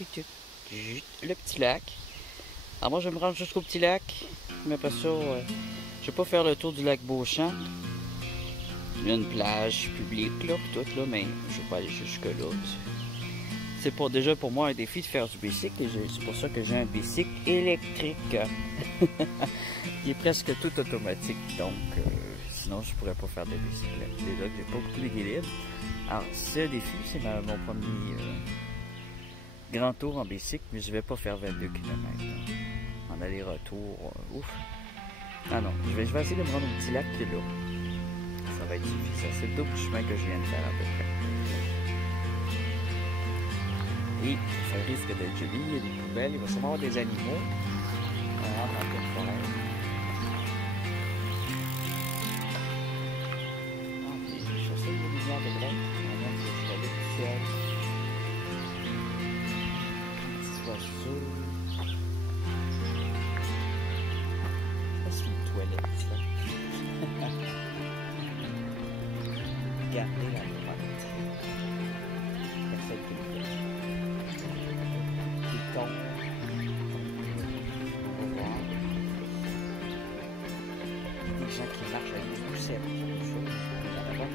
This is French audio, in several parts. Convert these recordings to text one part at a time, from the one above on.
Le petit lac. Alors moi je vais me rendre jusqu'au petit lac. Mais après ça, je vais pas faire le tour du lac Beauchamp. Il y a une plage publique là, pis tout là, mais je vais pas aller jusque là. C'est pour déjà pour moi un défi de faire du bicycle et c'est pour ça que j'ai un bicycle électrique. Il est presque tout automatique, donc sinon je pourrais pas faire de bicyclette. Déjà que j'ai pas beaucoup d'équilibre. Alors ce défi, c'est mon premier grand tour en bicycle, mais je vais pas faire 22 km. En aller-retour, ouf. Ah non, je vais essayer de me rendre au petit lac qui est là. Ça va être suffisant. C'est le double chemin que je viens de faire à peu près. Et ça risque d'être joli, il y a des poubelles, il va sûrement avoir des animaux. On rentre dans une forêt. Ah, puis je suis sûr qu'il y a des lumières de grec. Maintenant que je suis allé tout seul. Petits oiseaux. Ça, c'est une toilette, ça. Regardez la droite. Personne qui me fait. On va voir des gens qui marchent avec des poussettes, et là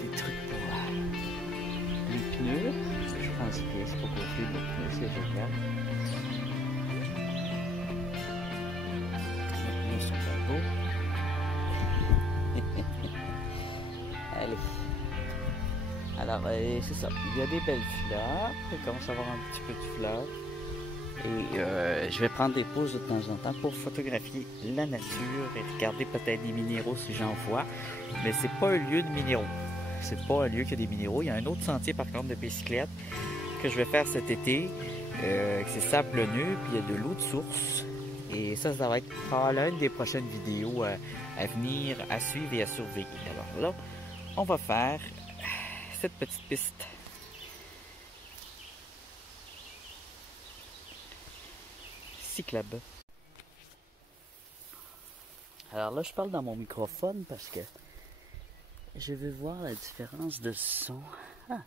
des trucs pour les pneus. Je pense que c'est pas gonflé les pneus, c'est génial. Les pneus sont pas beaux. Allez. Alors, c'est ça. Il y a des belles fleurs. Il commence à avoir un petit peu de fleurs. Et je vais prendre des pauses de temps en temps pour photographier la nature et regarder peut-être des minéraux si j'en vois. Mais c'est pas un lieu de minéraux. C'est pas un lieu qui a des minéraux. Il y a un autre sentier par contre de bicyclette que je vais faire cet été. C'est sablonneux, puis il y a de l'eau de source. Et ça va être probablement une des prochaines vidéos à venir, à suivre et à surveiller. Alors là, on va faire cette petite piste. Cyclable. Alors là, je parle dans mon microphone parce que je veux voir la différence de son. Ah,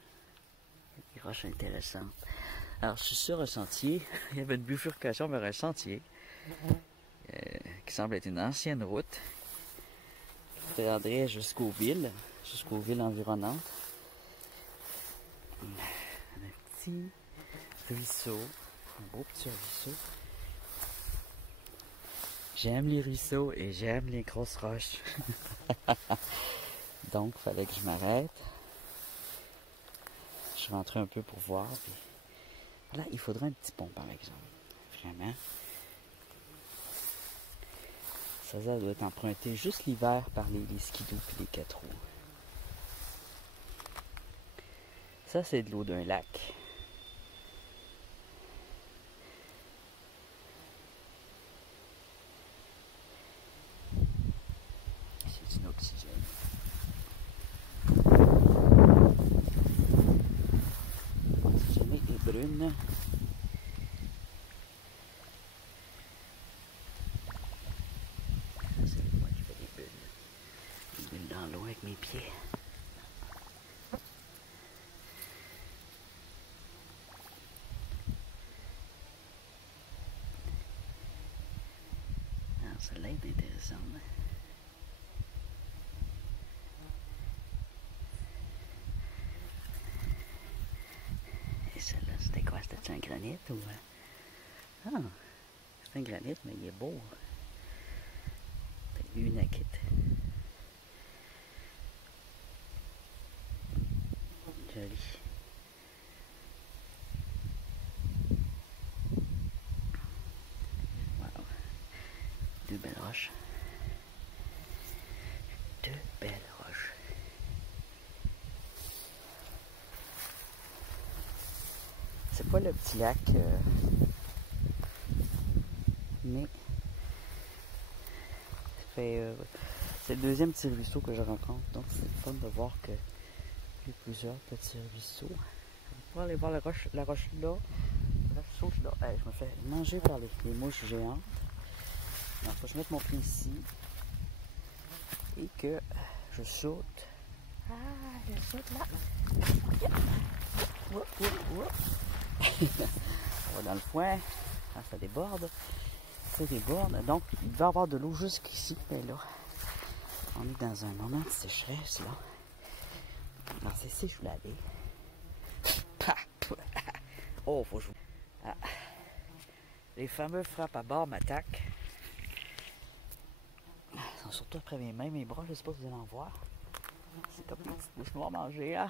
des roches intéressantes. Alors, je suis sur un sentier. Il y avait une bifurcation vers un sentier qui semble être une ancienne route qui se rendrait jusqu'aux villes environnantes. Un petit ruisseau, un beau petit ruisseau. J'aime les ruisseaux et j'aime les grosses roches. Donc, il fallait que je m'arrête. Je rentrais un peu pour voir. Puis... Là, il faudrait un petit pont, par exemple. Vraiment. Ça doit être emprunté juste l'hiver par les skidoo et les 4 roues. Ça, c'est de l'eau d'un lac. C'est du oxygène. L'oxygène est brune. Ça, c'est moi qui fais des bulles. Des bulles dans l'eau avec mes pieds. Celle-là est intéressante. Et celle-là, c'était quoi? C'était un granit ou... Ah, c'est un granit, mais il est beau. C'est une akite. Joli. Wow. Deux belles roches. Deux belles roches. C'est pas le petit lac, mais c'est le deuxième petit ruisseau que je rencontre, donc c'est fun de voir qu'il y a plusieurs petits ruisseaux. On va aller voir la roche là, la saute là. Hey, je me fais manger par les mouches géantes. Alors, faut que je mette mon pied ici et que je saute. Ah, je saute là. On va dans le foin. Ah, ça déborde. Ça déborde. Donc, il devait y avoir de l'eau jusqu'ici. Mais là, on est dans un moment de sécheresse, là. Alors, c'est ici que je voulais aller. Oh, faut que je... Ah. Les fameux frappes à bord m'attaquent. Ils sont surtout après mes mains, mes bras, je sais pas si vous allez en voir. C'est comme une petite bouche noire manger, hein?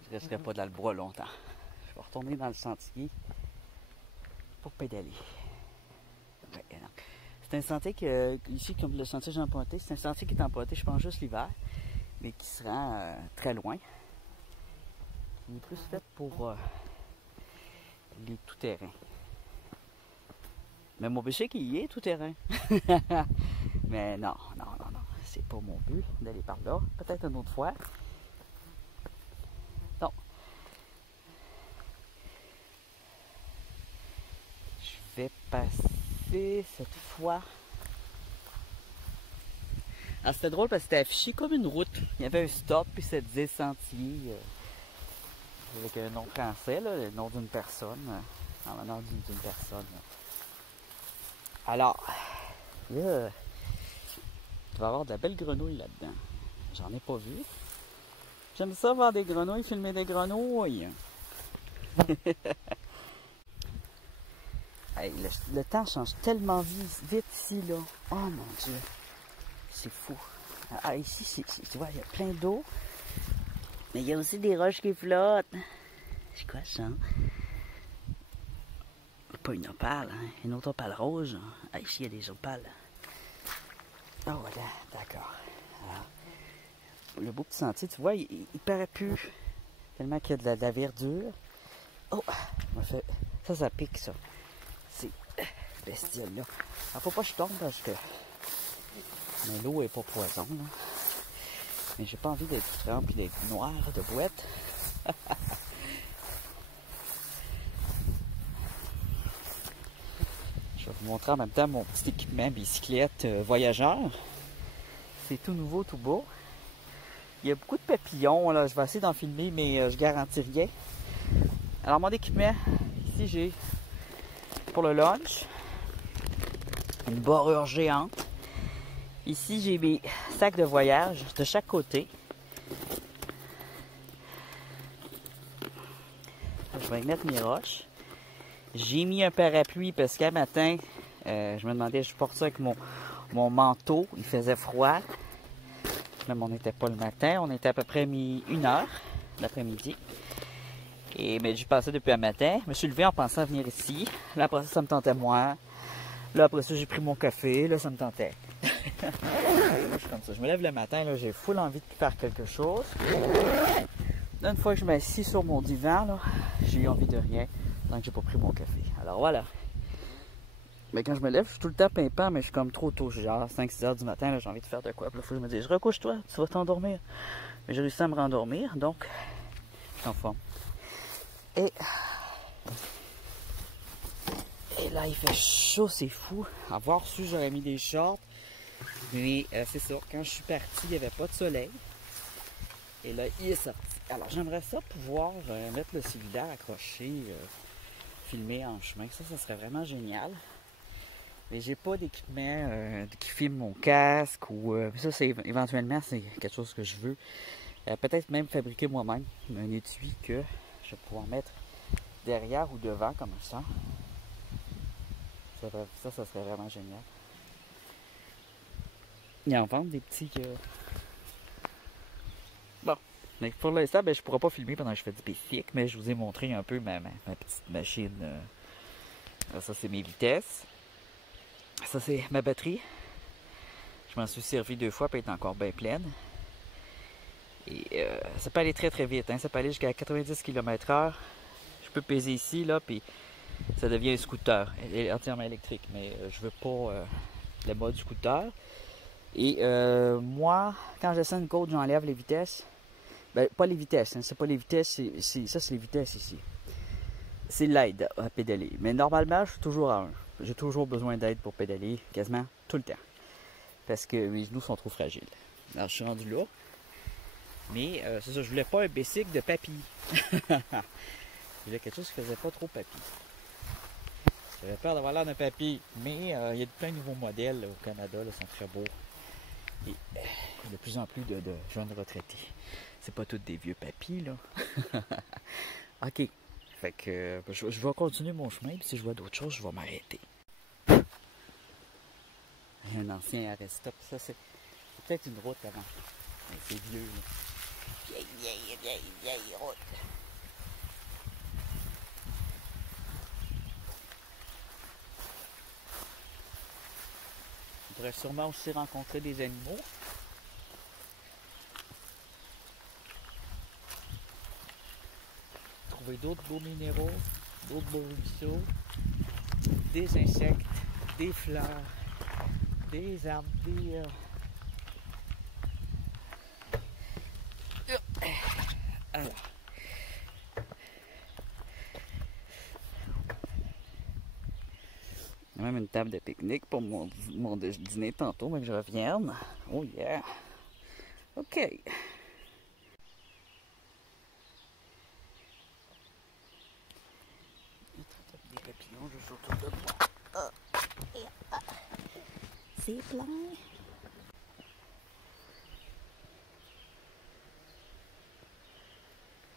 Je ne resterai pas dans le bois longtemps. Je vais retourner dans le sentier pour pédaler. Ouais, c'est un sentier que, ici, comme le sentier que j'ai emprunté, c'est un sentier qui est emprunté, je pense, juste l'hiver, mais qui se rend très loin. Il est plus fait pour les tout-terrains. Mais mon péché qui y est tout-terrain. Mais non, c'est pas mon but d'aller par là. Peut-être une autre fois. Non. Je vais passer cette fois. Ah, c'était drôle parce que c'était affiché comme une route. Il y avait un stop, puis ça disait sentier. Avec un nom français, là, le nom d'une personne. En l'honneur d'une personne. Alors, là, il va y avoir de la belle grenouille là-dedans. J'en ai pas vu. J'aime ça voir des grenouilles, filmer des grenouilles. Hey, le temps change tellement vite ici, là. Oh mon Dieu. C'est fou. Ah, ici, tu vois, il y a plein d'eau. Mais il y a aussi des roches qui flottent. C'est quoi ça? Pas une opale, hein? Une autre opale rose. Ah, ici, il y a des opales. Oh, voilà, d'accord. Alors, le beau petit sentier, tu vois, il paraît plus. Tellement qu'il y a de la verdure. Oh, ça pique, ça. C'est bestiole-là. Alors, faut pas que je tombe parce que l'eau est pas poison, là. Mais j'ai pas envie d'être franc et d'être noir de boîte. Je vais vous montrer en même temps mon petit équipement bicyclette voyageur. C'est tout nouveau, tout beau. Il y a beaucoup de papillons, là. Je vais essayer d'en filmer, mais je garantis rien. Alors, mon équipement, ici, j'ai pour le lunch une barrure géante. Ici, j'ai mes sacs de voyage de chaque côté. Je vais y mettre mes roches. J'ai mis un parapluie parce qu'à matin, je me demandais, je porte ça avec mon manteau. Il faisait froid. Même on n'était pas le matin. On était à peu près 1h l'après-midi. Mais j'y passais depuis un matin. Je me suis levé en pensant à venir ici. Là, après ça me tentait moins. Là, après ça, j'ai pris mon café. Là, ça me tentait. Je suis comme ça. Je me lève le matin. Là, j'ai full envie de faire quelque chose. Là, une fois que je m'assis sur mon divan, j'ai eu envie de rien tant que j'ai pas pris mon café. Alors voilà. Mais quand je me lève, je suis tout le temps pimpant, mais je suis comme trop tôt. Genre 5-6 heures du matin, j'ai envie de faire de quoi. Puis là, il faut que je me dise, recouche-toi, tu vas t'endormir. Mais j'ai réussi à me rendormir, donc je suis en forme. Et là, il fait chaud, c'est fou. Avoir su, j'aurais mis des shorts. Mais c'est ça, quand je suis parti, il n'y avait pas de soleil. Et là, il est sorti. Alors, j'aimerais ça pouvoir mettre le cellulaire accroché, filmer en chemin. Ça serait vraiment génial. Mais j'ai pas d'équipement qui filme mon casque ou ça, c'est éventuellement, c'est quelque chose que je veux. Peut-être même fabriquer moi-même un étui que je vais pouvoir mettre derrière ou devant comme ça. Ça serait vraiment génial. Il y en vend des petits... Bon, mais pour l'instant, je ne pourrai pas filmer pendant que je fais du bicycle, mais je vous ai montré un peu ma petite machine. Ça, c'est mes vitesses. Ça, c'est ma batterie. Je m'en suis servi 2 fois, puis elle est encore bien pleine. Et ça peut aller très très vite, hein. Ça peut aller jusqu'à 90 km/h. Je peux peser ici, là, puis ça devient un scooter. Elle est entièrement électrique, mais je veux pas le mode scooter. Et moi, quand j'essaie une côte, j'enlève les vitesses. Ben, pas les vitesses, hein. C'est pas les vitesses, ça c'est les vitesses ici. c'est l'aide à pédaler. Mais normalement, je suis toujours à 1. J'ai toujours besoin d'aide pour pédaler, quasiment tout le temps. Parce que mes genoux sont trop fragiles. Alors, je suis rendu là. Mais c'est ça, je voulais pas un bicycle de papy. Je voulais quelque chose qui faisait pas trop papy. J'avais peur d'avoir l'air d'un papy. Mais il y a plein de nouveaux modèles là, au Canada, ils sont très beaux. Et il y a de plus en plus de jeunes retraités. C'est pas tous des vieux papys, là. OK. Fait que je vais continuer mon chemin, puis si je vois d'autres choses, je vais m'arrêter. Un ancien arrêt-stop, ça c'est peut-être une route avant. Mais c'est vieux, là. Vieille route. On pourrait sûrement aussi rencontrer des animaux. Trouver d'autres beaux minéraux, d'autres beaux ruisseaux, des insectes, des fleurs, des arbres, des... Alors. Il y a même une table de pique-nique pour mon dîner tantôt, mais que je revienne. Oh yeah! OK. Des papillons juste autour de moi. C'est plein.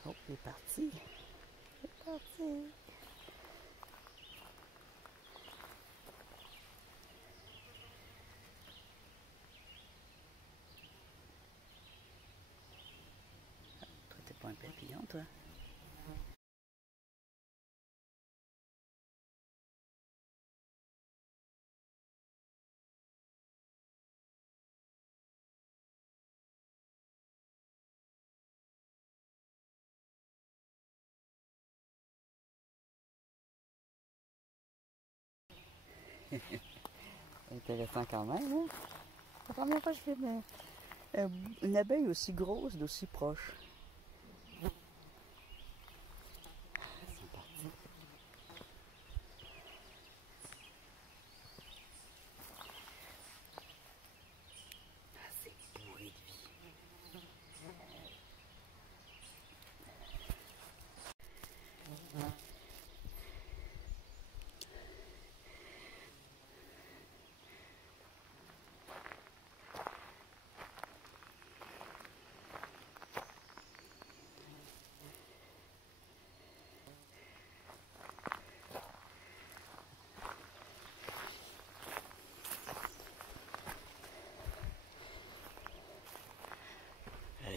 Oh, il est parti. Il est parti. Toi, t'es pas un papillon, toi? Intéressant quand même, hein? C'est la première fois que je fais une abeille aussi grosse d'aussi proche. Ils sont partis. Ah, c'est bourré de vie.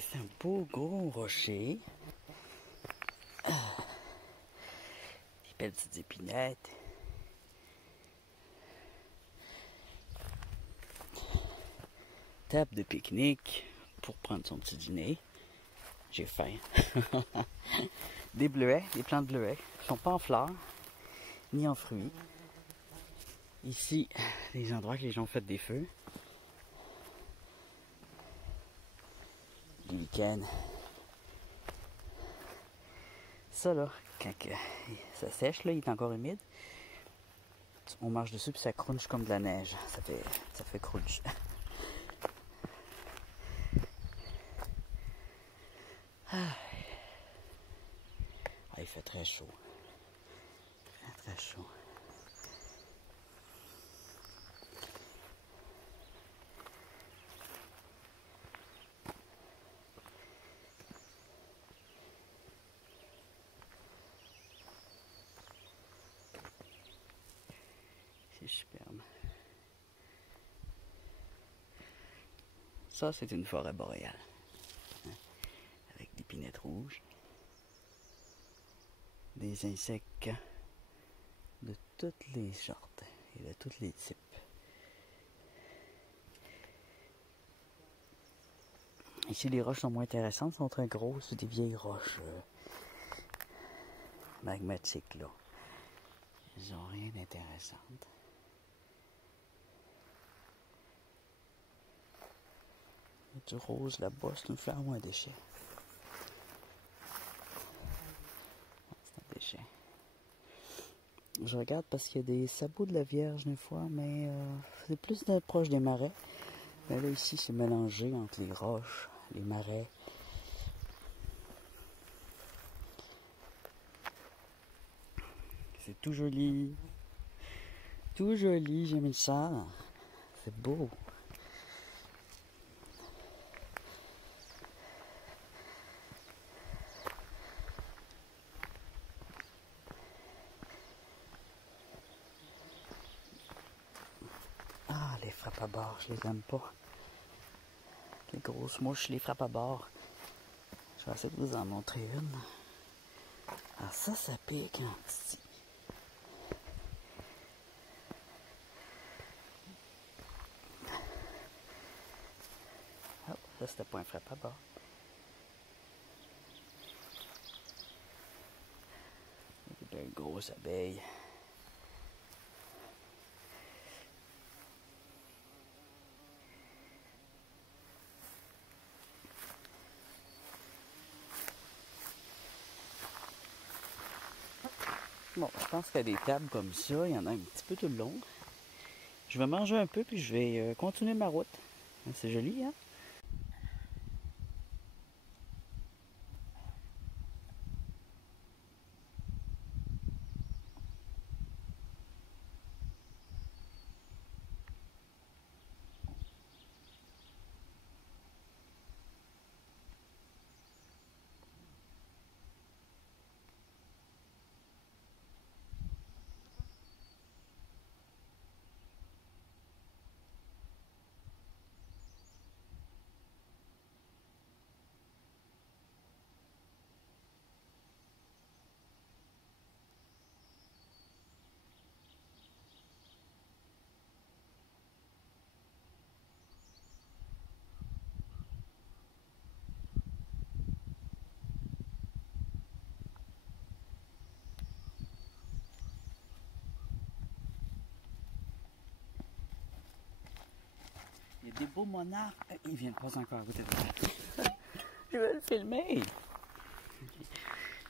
C'est un beau gros rocher. Ah. Des belles petites épinettes. Table de pique-nique pour prendre son petit dîner. J'ai faim. Des bleuets, des plantes de bleuets. Ils ne sont pas en fleurs, ni en fruits. Ici, des endroits que les gens ont fait des feux. Les week-ends. Ça là, quand ça sèche, là, il est encore humide. On marche dessus puis ça crunch comme de la neige. Ça fait crunch. Ah, il fait très chaud. Très chaud. C'est superbe. Ça, c'est une forêt boréale. Avec des pinettes rouges. Des insectes de toutes les sortes et de tous les types. Ici, les roches sont moins intéressantes, sont très grosses, c'est des vieilles roches magmatiques, là. Ils n'ont rien d'intéressant. Du rose là-bas, c'est une fleur ou un déchet? C'est un déchet. Je regarde parce qu'il y a des sabots de la Vierge des fois, mais c'est plus proche des marais. Mais là, ici, c'est mélangé entre les roches, les marais. C'est tout joli. Tout joli, j'ai mis ça. C'est beau. Ah, les frappes à bord, je les aime pas. Les grosses mouches, les frappes à bord. Je vais essayer de vous en montrer une. Ah, ça pique, hein, petit. Oh, ça, c'était pas un frappe à bord. C'est une grosse abeille. Bon, je pense qu'à des tables comme ça, il y en a un petit peu tout le long. Je vais manger un peu, puis je vais continuer ma route. C'est joli, hein? Il y a des beaux monarques. Il vient de passer encore à côté de moi. Je veux le filmer.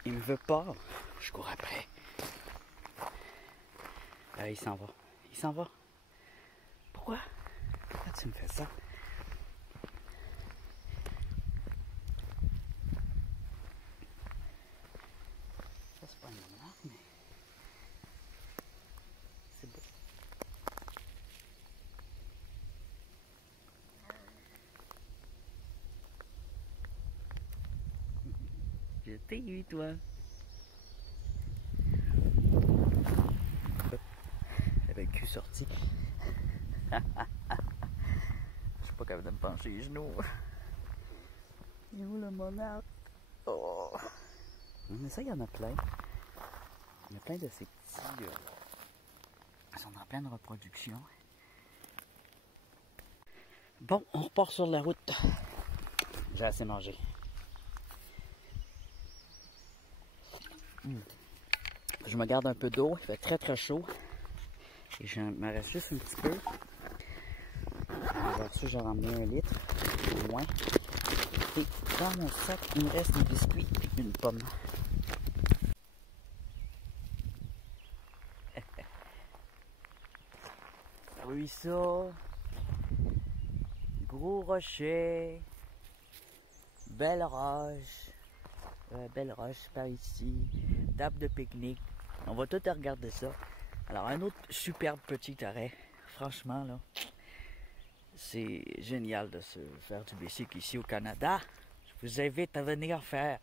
Il me veut pas. Je cours après. Ah, il s'en va. Il s'en va. Pourquoi? Pourquoi tu me fais ça? Ça, c'est pas une monarque, mais c'est beau. Je t'ai eu, toi. J'avais le cul sorti. Je suis pas capable de me pencher les genoux. Il est où le monarque? Oh. Mais ça, il y en a plein. Il y en a plein de ces petits... Ils sont en pleine reproduction. Bon, on repart sur la route. J'ai assez mangé. Je me garde un peu d'eau, il fait très très chaud. Et je me reste juste un petit peu. Là-dessus, j'ai ramené 1 litre, au moins. Et dans mon sac, il me reste des biscuits et une pomme. Ruisseau, gros rocher, belle roche. Belle roche par ici, table de pique-nique. On va tout regarder ça. Alors, un autre superbe petit arrêt. Franchement, là, c'est génial de se faire du bicycle ici au Canada. Je vous invite à venir faire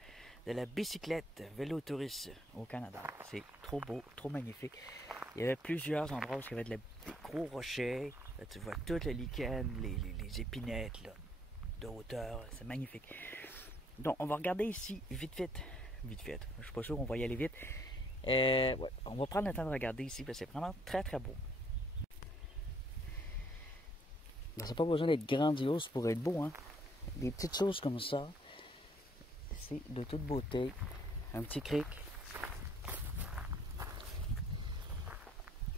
de la bicyclette vélo-touriste au Canada. C'est trop beau, trop magnifique. Il y avait plusieurs endroits où il y avait des gros rochers. Là, tu vois tout le lichen, les épinettes là, de hauteur. C'est magnifique. Donc, on va regarder ici, vite fait. Vite fait. Je suis pas sûr qu'on va y aller vite. Ouais, on va prendre le temps de regarder ici, parce que c'est vraiment très, très beau. Ça n'a pas besoin d'être grandiose pour être beau, hein. Des petites choses comme ça, c'est de toute beauté. Un petit cric.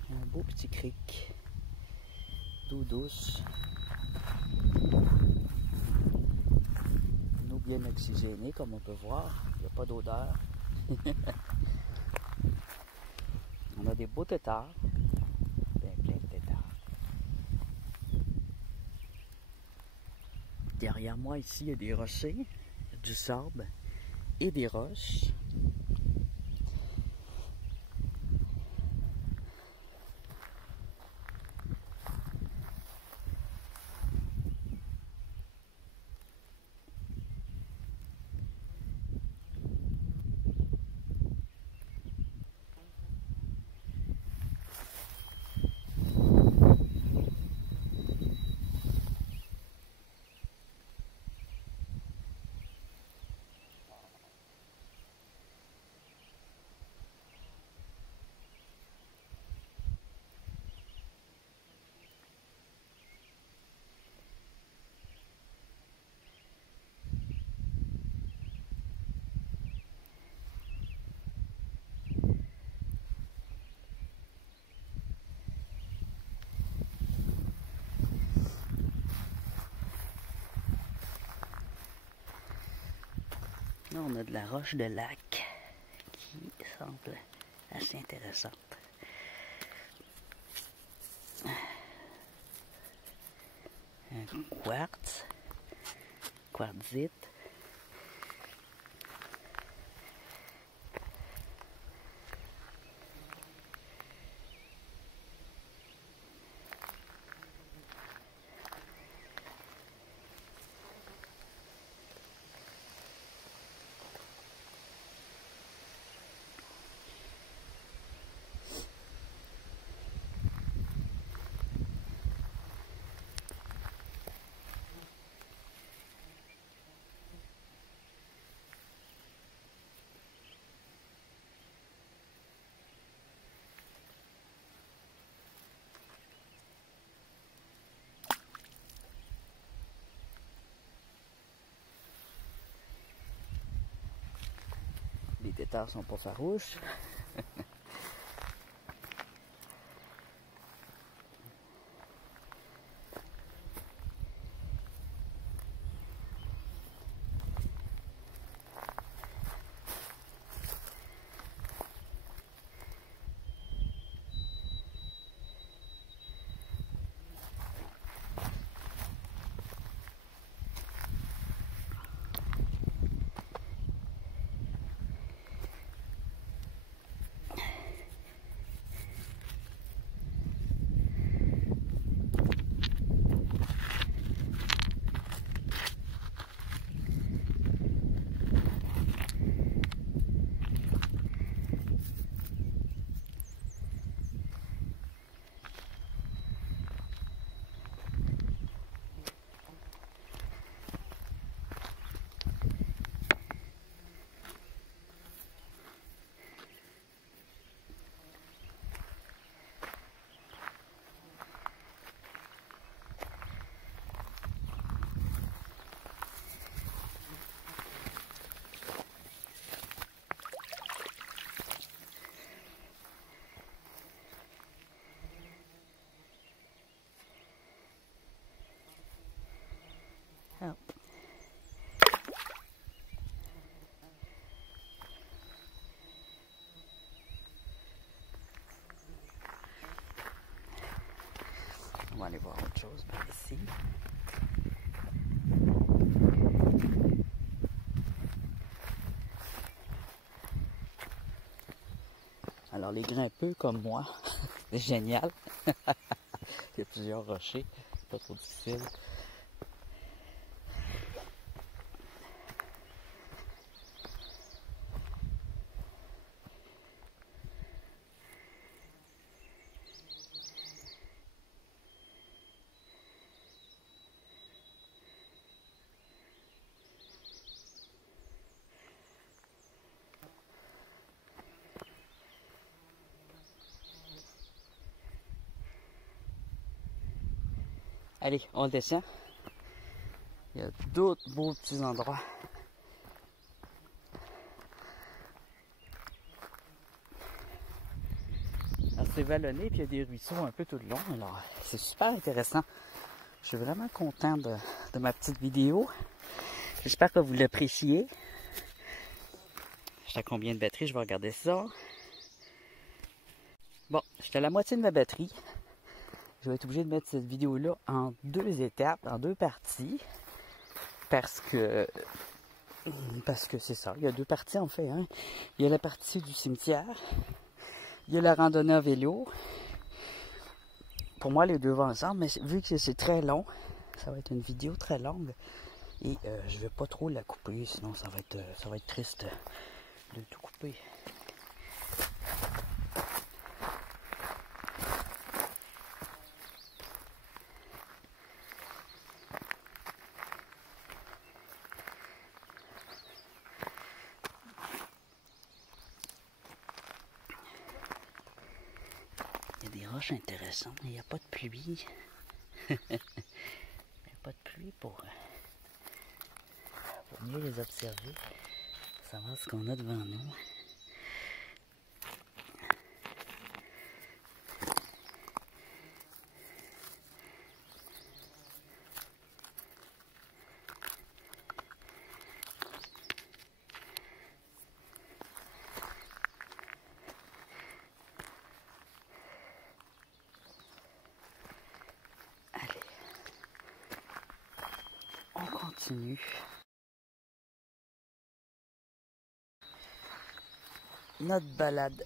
Un beau petit cric. D'eau douce. Bien oxygéné, comme on peut voir. Il n'y a pas d'odeur. On a des beaux têtards. Plein de têtards. Derrière moi ici, il y a des rochers, du sable et des roches. Là, on a de la roche de lac qui semble assez intéressante. Un quartzite. Les têtards sont pas farouches. Oh. On va aller voir autre chose par ici. Alors les grimpeux comme moi, c'est génial. Il y a plusieurs rochers, pas trop difficile. Allez, on descend. Il y a d'autres beaux petits endroits. Alors c'est vallonné, puis il y a des ruisseaux un peu tout le long. Alors c'est super intéressant. Je suis vraiment content de ma petite vidéo. J'espère que vous l'appréciez. Je sais à combien de batterie, je vais regarder ça. Bon, j'étais à la moitié de ma batterie. Je vais être obligé de mettre cette vidéo-là en 2 étapes, en 2 parties. Parce que c'est ça, il y a 2 parties en fait. Hein. Il y a la partie du cimetière, il y a la randonnée à vélo. Pour moi, les deux vont ensemble, mais vu que c'est très long, ça va être une vidéo très longue. Et je vais pas trop la couper, sinon ça va être triste de tout couper. Il y a des roches intéressantes, mais il n'y a pas de pluie. Il n'y a pas de pluie pour mieux les observer, savoir ce qu'on a devant nous. Allez, on continue. Notre balade.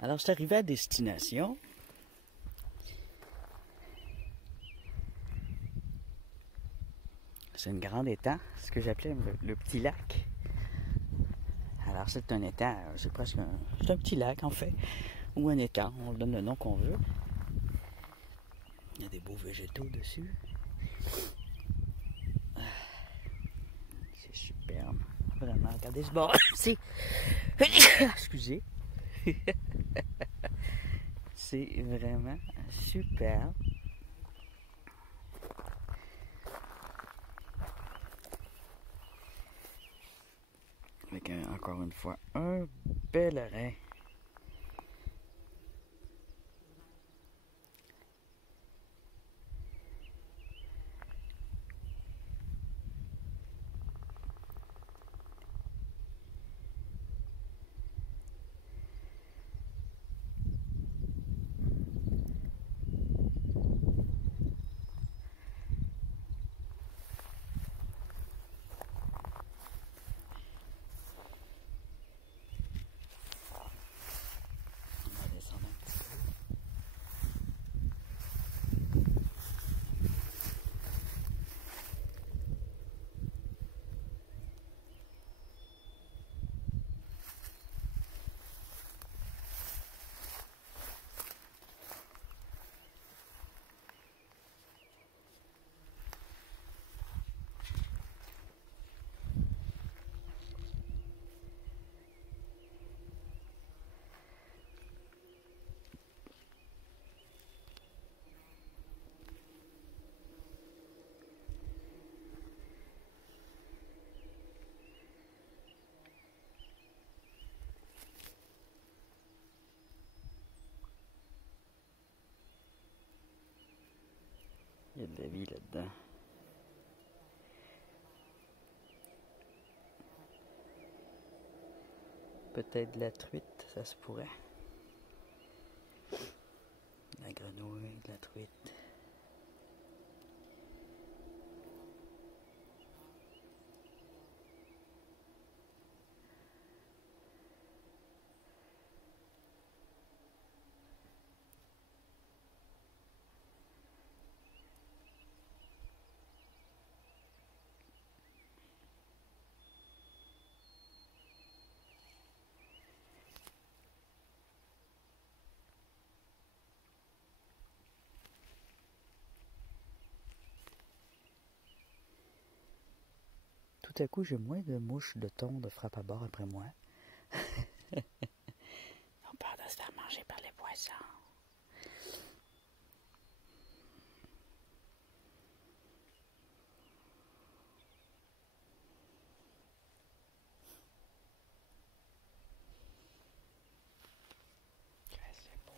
Alors, je suis arrivé à destination. C'est une grande étang, ce que j'appelais le petit lac. Alors, c'est un étang, c'est presque c'est un petit lac en fait, ou un étang, on le donne le nom qu'on veut. Il y a des beaux végétaux dessus. C'est superbe, vraiment. Regardez ce bord, c'est... Excusez. C'est vraiment superbe. Avec encore une fois un bel arrêt. Il y a de la vie là-dedans. Peut-être de la truite, ça se pourrait. De la grenouille, de la truite. tout à coup, j'ai moins de mouches de thon de frappe à bord après moi. On peur de se faire manger par les poissons. C'est beau.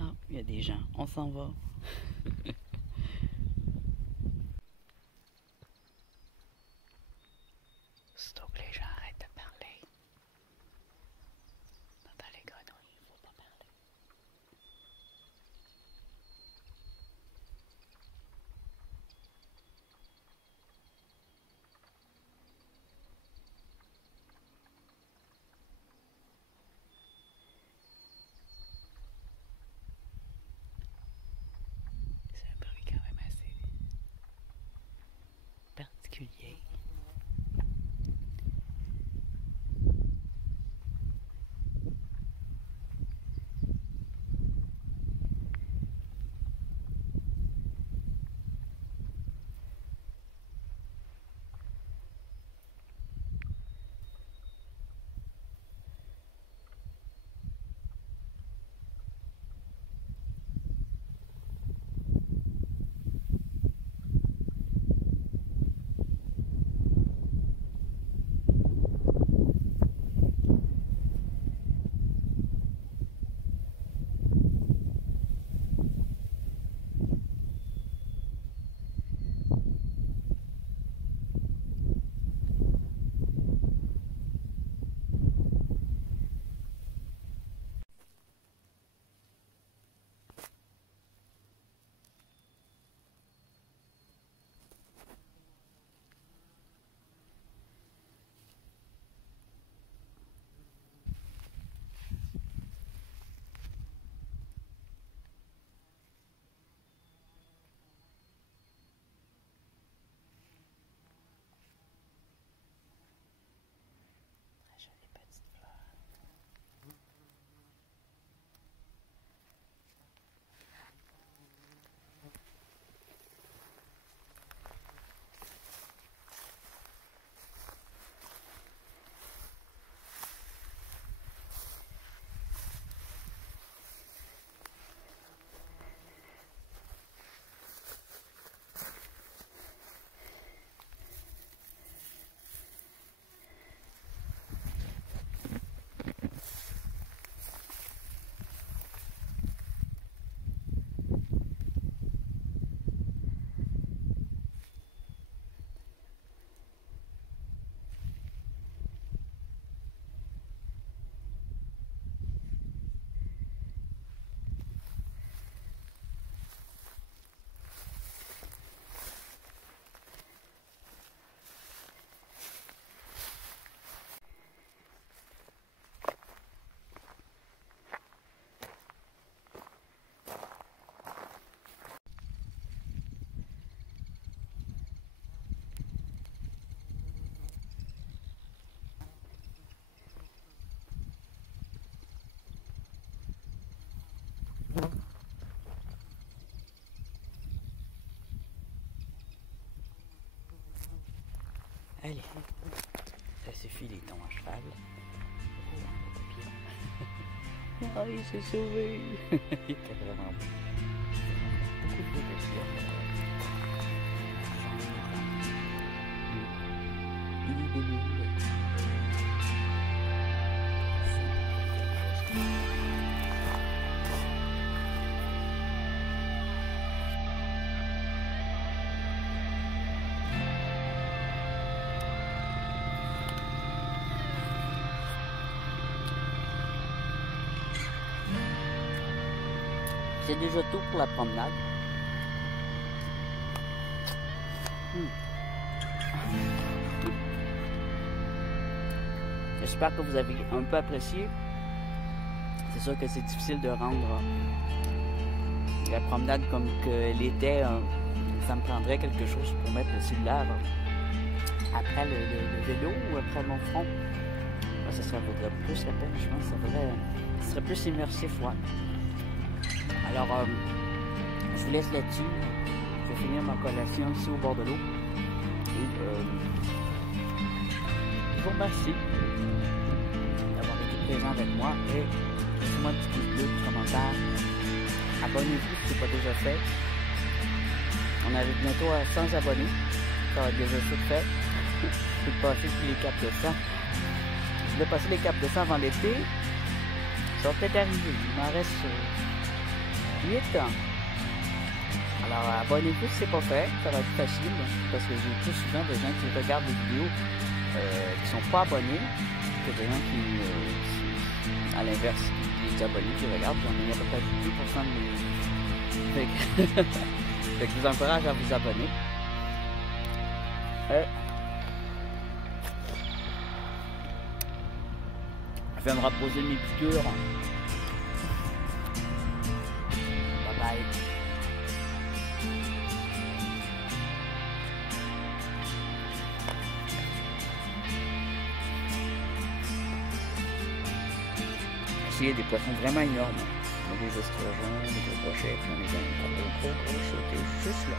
Ah, il y a des gens. On s'en va. Surtout que les gens arrêtent de parler. Dans les grenouilles, il faut pas parler. C'est un bruit quand même assez particulier. Allez, ça suffit les tons à cheval. Oh, il s'est sauvé. Il était vraiment beau. Beaucoup de beaux papillons. Il est beau. C'est déjà tout pour la promenade. J'espère que vous avez un peu apprécié. C'est sûr que c'est difficile de rendre la promenade comme que l'était. Ça me prendrait quelque chose pour mettre le cellulaire après le vélo ou après mon front. Ça vaudrait plus la peine, je pense. Ça serait plus immersif, ouais. Alors, je vous laisse là-dessus. Je vais finir ma collation ici au bord de l'eau. Et je vous remercie d'avoir été présent avec moi. Et laissez-moi un petit pouce bleu, un petit commentaire. Abonnez-vous si ce n'est pas déjà fait. On arrive bientôt à 100 abonnés. Ça va être déjà tout fait. Je peux passer tous les caps de 100. Je vais passer les caps de 100 avant l'été. Ça va peut-être arriver. Il m'en reste 8 ans. Alors abonnez-vous si c'est pas fait, ça va être facile parce que j'ai plus souvent des gens qui regardent des vidéos qui sont pas abonnés que des gens qui à l'inverse, des abonnés qui regardent. J'en ai à peu près 10% de mes. Fait que je vous encourage à vous abonner. Je vais me reposer mes piqûres. Bye bye. Ici, il y a des poissons vraiment énormes. Il y a des esturgeons, des gros brochets, puis on est dans un gros sauté juste là.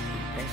Une belle